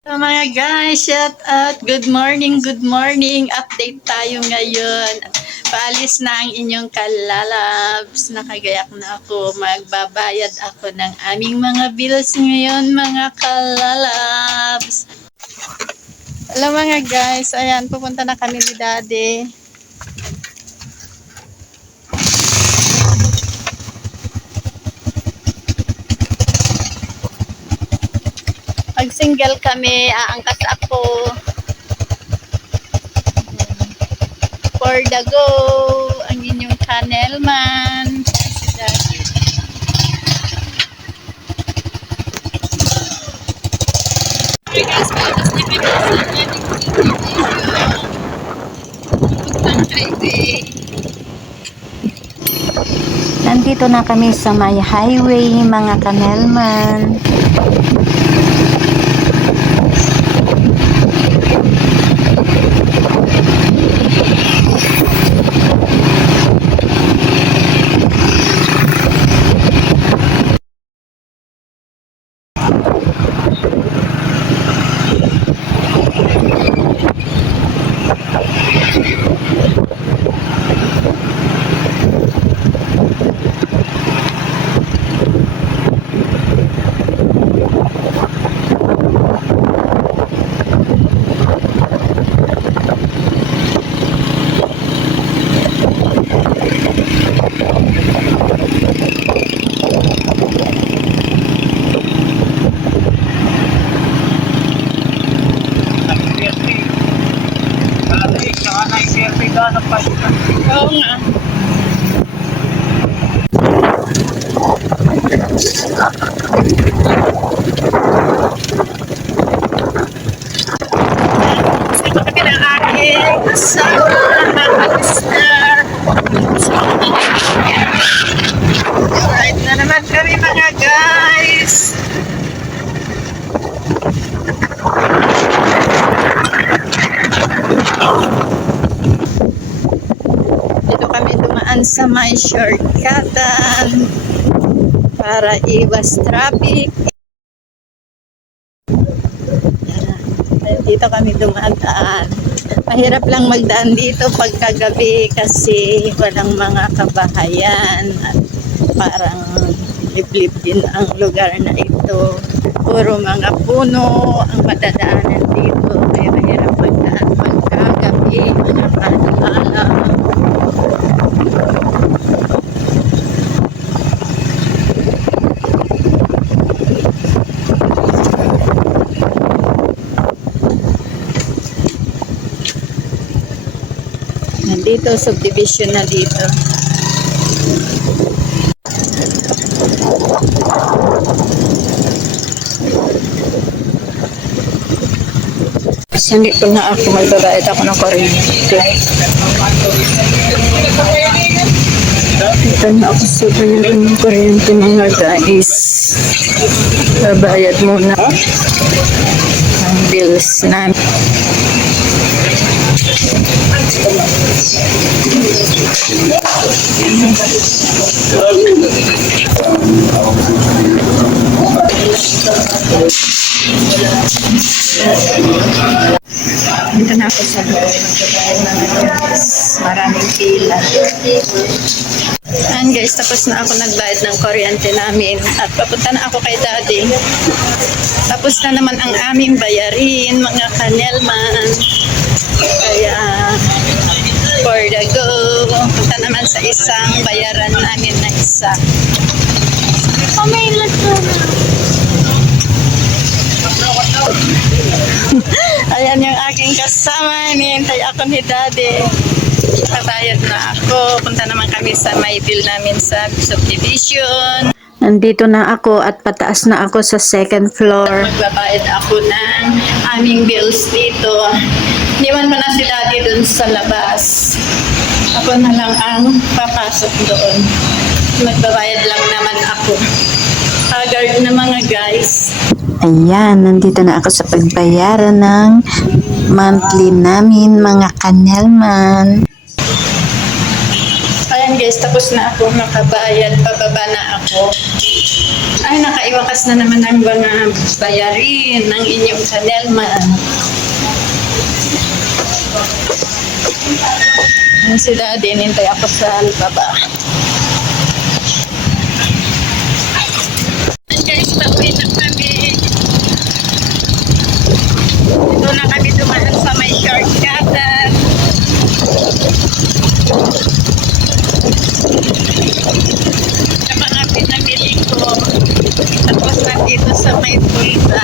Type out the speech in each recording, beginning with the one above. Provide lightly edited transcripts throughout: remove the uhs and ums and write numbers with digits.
So mga guys, shout out. Good morning, good morning. Update tayo ngayon. Paalis na ang inyong kalalabs. Nakagayak na ako. Magbabayad ako ng aming mga bills ngayon, mga kalalabs. Hello mga guys, ayan, pupunta na kami ni Daddy. Pag single kami, aangkas ako. For the go, ang inyong channel man. Si Daddy. Hi guys, paalis na kami sa aming highway. Nandito na kami sa may highway, mga kanelman. Oo nga. Ito kami ng aking asawa, mga mister. Right na naman kami mga guys. Dito kami dumaan sa may shortcutan para iwas traffic. Dito kami dumaan. Mahirap lang magdaan dito pagkagabi kasi walang mga kabahayan at parang liblib din ang lugar na ito. Puro mga puno ang madadaanan dito. Kaya mahirap magdaan pagkagabi, mga palang-alam. Nandito, subdivision na dito. Hindi ko na ako magbabayad ako ng kuryente. Ito na ako sa kuryente mga guys. Babayad muna ang bills namin. Dito na ako sa loob. Maraming pila. Ayan guys, tapos na ako nagbayad ng kuryente namin at papunta na ako kay Daddy. Tapos na naman ang aming bayarin, mga kanelman. Kaya for the go, punta naman sa isang bayaran namin na isa. Pamailat ko na. Ayan yung aking kasama. Hinihintay ako ni Daddy. Kabayad na ako. Punta naman kami sa may bill namin sa subdivision. Nandito na ako at pataas na ako sa second floor. Magbabayad ako ng aming bills dito. Niwan mo na si Daddy dun sa labas. Ako na lang ang papasok doon. Magbabayad lang naman ako. Haggard na mga guys. Ayan, nandito na ako sa pagbayaran ng monthly namin, mga kanelman. Ayan guys, tapos na ako makabayad. Pababa na ako. Ay, nakaiwakas na naman ang mga bayarin ng inyong Chanelman. Yan sila, dinintay ako sa baba. And guys, pauwi na kami. Dito na kami dumaan sa may shortcutan. Sa mga pinamili ko. Tapos nandito sa may pulsa.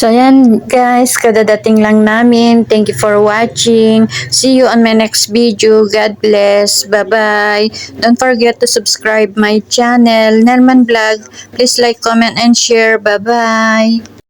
So yan guys, kadadating lang namin. Thank you for watching. See you on my next video. God bless. Bye-bye. Don't forget to subscribe my channel, Nelman Vlog. Please like, comment, and share. Bye-bye.